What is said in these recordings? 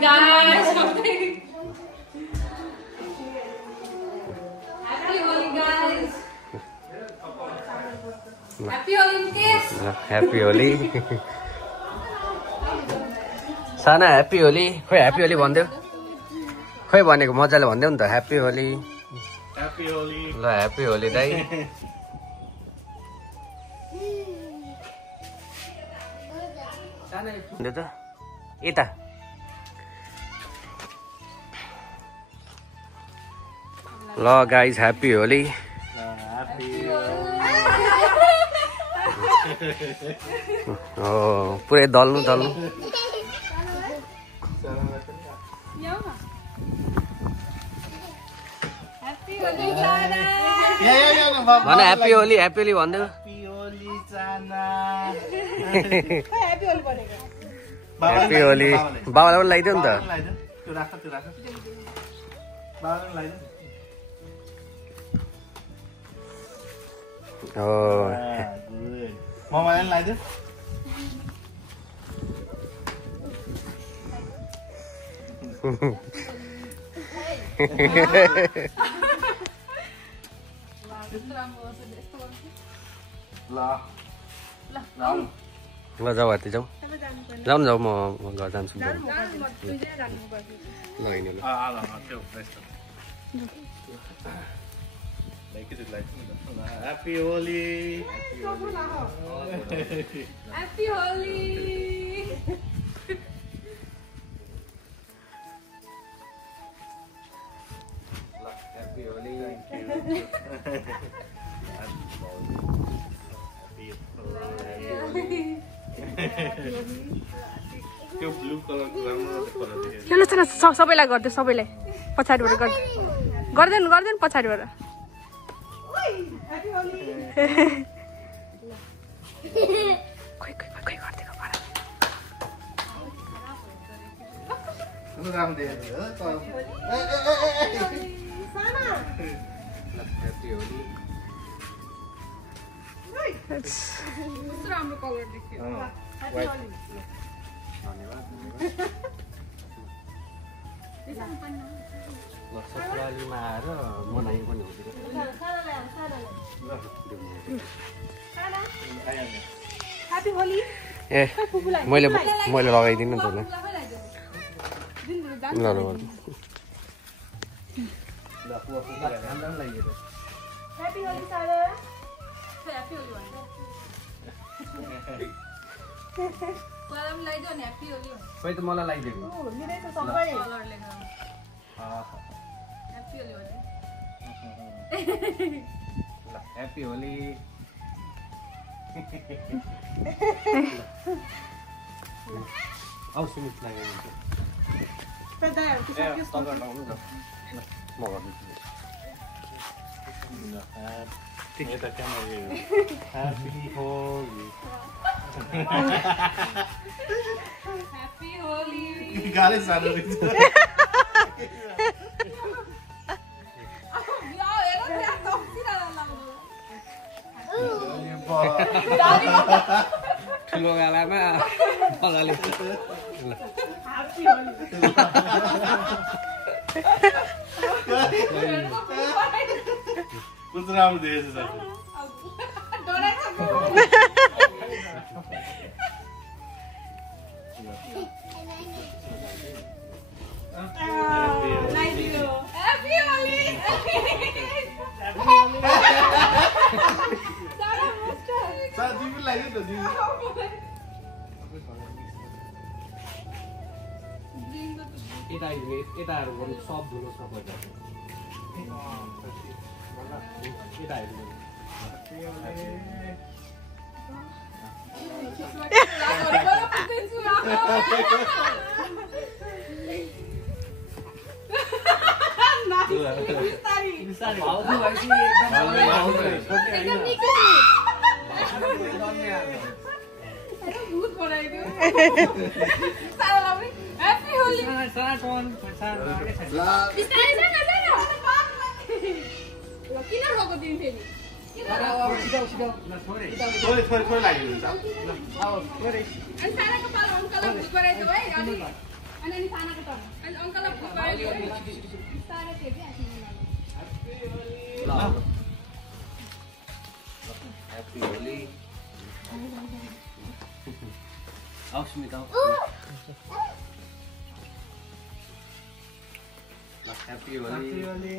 guys. Happy Holi guys. Happy Holi Mukesh. Happy Holi. Sana Happy Holi. Khoi Happy Holi भन्दियो. Khoi भनेको मजाले भन्दियो नि त Happy Holi. Happy Holi. ल Happy Holi दाइ. Được chưa? Ít à? Lo guys, Happy Holi. Happy Oh, पुरै दल्नु दल्नु. Happy Holi Sana. भने Happy Holi भन्दियो. Happy Holi Sana. Happy Holi भनेको. Happy Holi. बाबालाई पनि लगाइदियो नि त. त्यो राख त्यो राख. बाबालाई लगाइदियो. Oh. Good. ममालाई पनि लगाइदियो. ल जाऊ हात्ती जाऊ. जाऊ न जाऊ म घर जान्छु. ल हिँड्नु ल. Happy Holi. Happy Holi. Happy Holi. त्यो ब्लू कलरको राम्रो कलर देखेँ. ल ल सबैलाई गर्दै सबैलाई पछाडिबाट गर्दैन पछाडिबाट. खोइ गर्दिएको पारा. राम्रो देखेँ हो त. Happy Holi. राम्रो कलर देखियो. ससुरालीमा आएर मनाइ पनि हुँदैन. Happy Holi. ए मैले लगाइदिनु नि त ल. ल ल. Happy Holi Sana. Happy Holi भन्छ. मलाई पनि लगाइदियो नि Happy Holi. खोइ त मलाई लगाइदिएको. मिले त सबै कलरले गर्नु. Happy Holi भन्छ. ल Happy Holi. आउ सुमित लगाइदिन्छ. पेदाहरू के सक्यो? तपाईहरु लाउनु न. म गर्दिन्छु. ये त क्या मजा. Happy Holi. Happy Holi. गाली सानो रहेछ. ठुलो गालामा मजाले. कुन चाहिँ राम्रो देखेछ सर. Happy Holi. सर तिमी लाग्यो त तिमी. यताहरू गर्नु सब धुलो सब यता हेर्नु. भूत बनाइदियो. Happy Holi. बिस्तारै जान जान. ल किन रोको दिन फेरि? थोरै लाग्यो. अनि साराको पालो अङ्कललाई भूत बनाइदियो है अलि. Happy Holi. आओ स्मिता आओ. Happy Holi.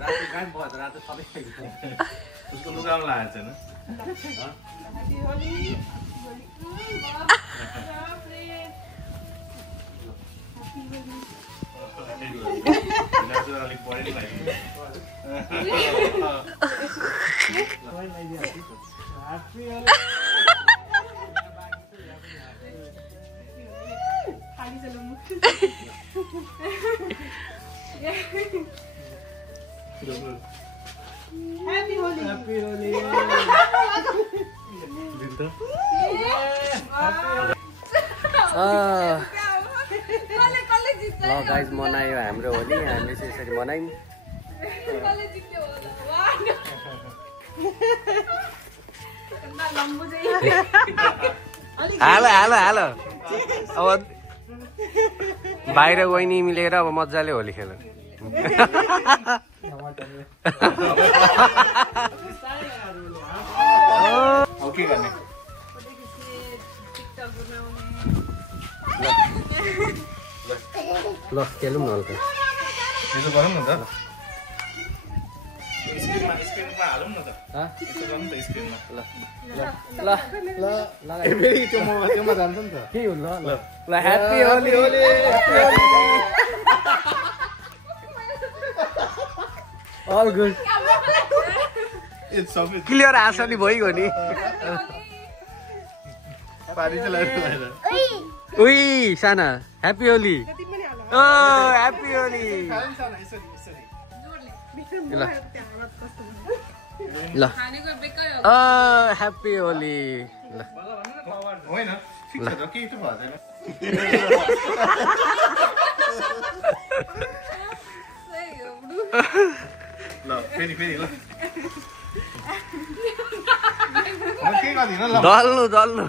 रातो गायब भयो त रातो सबै उसको लुगामा लागेको छैन Happy Holi. अलिक बढी लाग्यो Happy Holi. Happy Holi. ल गाइज मनायो हाम्रो होली हामीले चाहिँ यसरी मनायौँ हाल हाल हाल अब बाहिर गइनी मिलेर अब मजाले होली खेल अब के गर्ने ल खेलौँ न हल्का यसो गरौँ न त स्क्रिनमा हालौँ न त यसो गरौँ न त स्क्रिनमा ल ल ल फेरि त्योमा जान्छ नि त के हो ल ल ल ह्याप्पी होली होली अल गुड क्लियर आसनी भइगयो नि पानी चाहिँ लाग्यो उई साना ह्याप्पी होली ओ ह्याप्पी होली ल ल ह्याप्पी होली ल होइन ठिक छ त केही त भएन ल फेरि फेरि ल के गर्दिन ल दल्नु दल्नु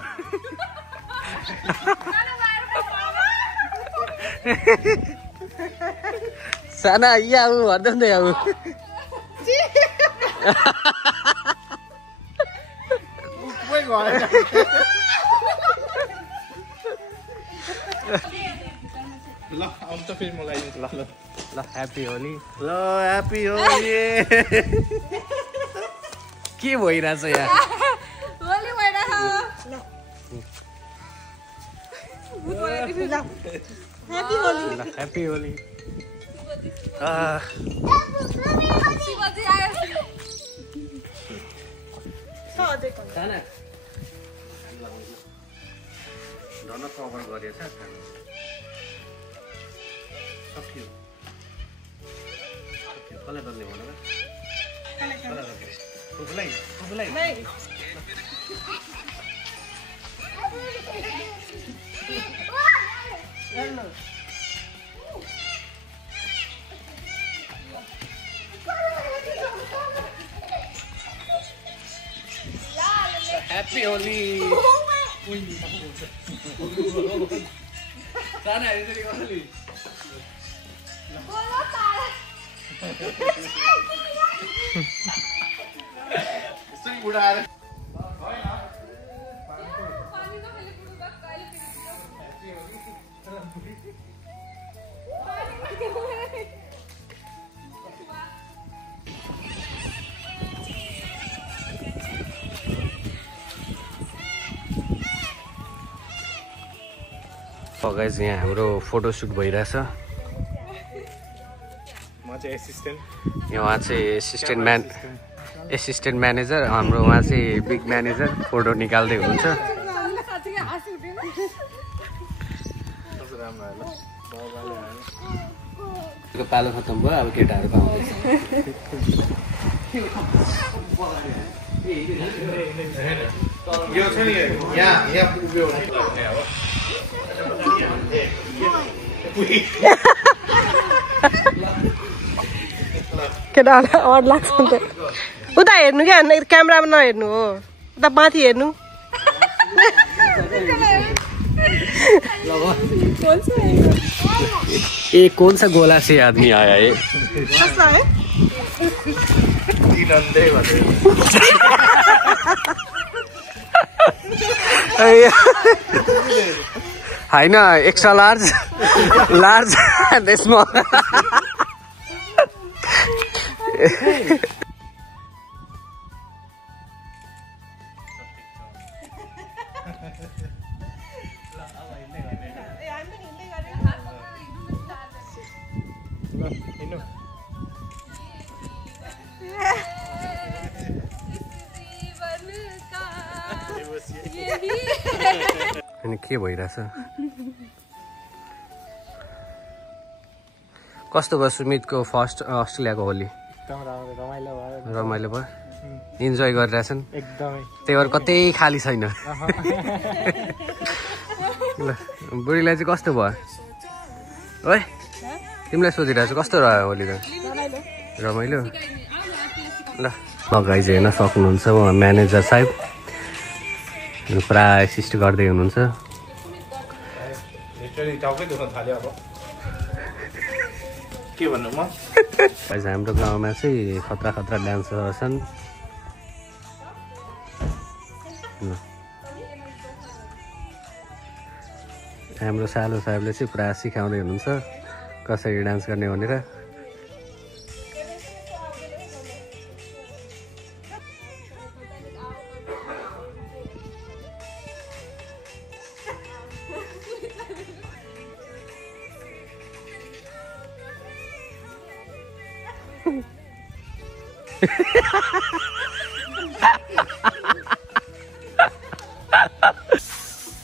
साना यहाँ आऊ भन्दै आऊ ल आउनु त फेरि मलाई ल ल ल ह्याप्पी होली ल ह्याप्पी होली के भइरहेछ यहाँ होली भइरहेछ Happy Holi. ल ह्याप्पी होली साना धन कभर गरेछ सक्यो कसलाई डल्ने भन ह्याप्पी होली साना यसरी गर्नु यसरी बुढाएर गाइज यहाँ हाम्रो फोटोसुट भइरहेछ म चाहिँ एसिस्टेन्ट उहाँ चाहिँ एसिस्टेन्ट म्यानेजर हाम्रो उहाँ चाहिँ बिग म्यानेजर फोटो निकाल्दै हुनुहुन्छ पालो खत्तम भयो अब केटाहरू पाउँदैछ यो छ नि यहाँ उभियो केटाहरूलाई अड लाग्छ नि त उता हेर्नु क्या क्यामेरामा नहेर्नु हो उता माथि हेर्नु ये कौन सा गोला से आदमी आया ये? कस्तो है तिनन्दै भने होइन extra large large and small अनि के भइरहेछ कस्तो भयो सुमितको फर्स्ट अस्ट्रेलियाको होली एकदम रमाइलो भयो रमाइलो भयो इन्जोय गरिरहेछन् एकदमै त्यही भएर कतै खाली छैन ल बुढीलाई चाहिँ कस्तो भयो ओए तिमीलाई सोधिरहेछ कस्तो रह्यो होली त रमाइलो ल गाइज हेर्न सक्नुहुन्छ उहाँ म्यानेजर साहेब पुरा एसिस्ट गर्दै हुनुहुन्छ टाउकै दुख्न थाल्यो अब के भन्नु म हाम्रो गाउँमा चाहिँ खतरा खतरा डान्सर छन् हाम्रो सालो साहेबले चाहिँ पुरा सिकाउँदै हुनुहुन्छ कसरी डान्स गर्ने भनेर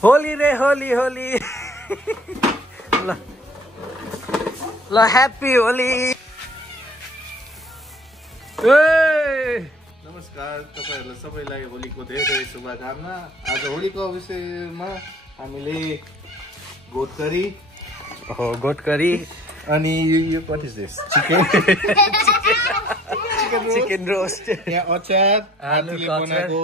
होली रे होली होली ल ल ह्याप्पी होली नमस्कार तपाईहरुलाई सबैलाई होलीको धेरै धेरै शुभकामना आज होलीको अवसरमा हामीले गोटकरी गोटकरी अनि यो what is this chicken roast यहाँ अचार आलुले बनाएको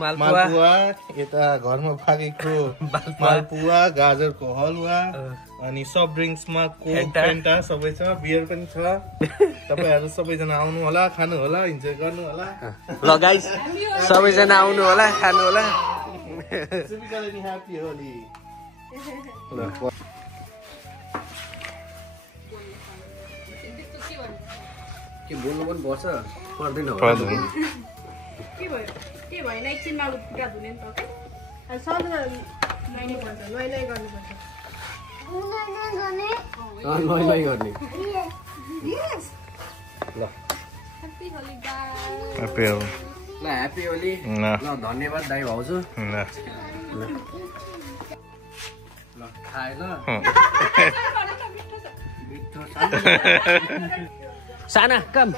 मालपुवा यता घरमा पाकेको मालपुवा गाजरको हलुवा अनि सफ्ट ड्रिङ्क्समा कोक फेन्टा सबै छ बियर पनि छ तपाईहरु सबैजना आउनु होला खानु होला इन्जोय गर्नु होला ल गाइस सबैजना आउनु होला खानु होला सुबिकाले नि ह्यापी होली के बोल्नु पनि पर्छ पर्दैन के भयो के भएन एकछिनमा खुट्टा धुने नि त सधैँ नाइनै पर्छ नुहाइ गर्नुपर्छ नुहाइ गर्ने ल ह्यापी होली ल ह्यापी होली ल धन्यवाद दाइ भाउजू ल खाए ल साना कम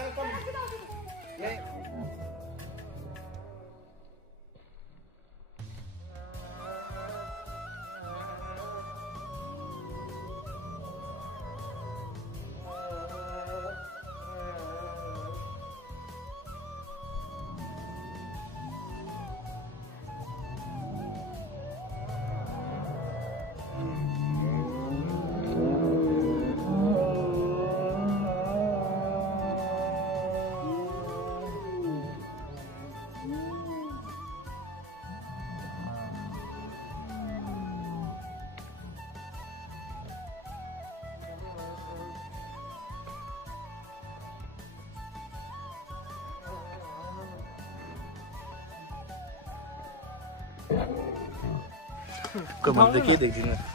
कमाल के देखिदिनु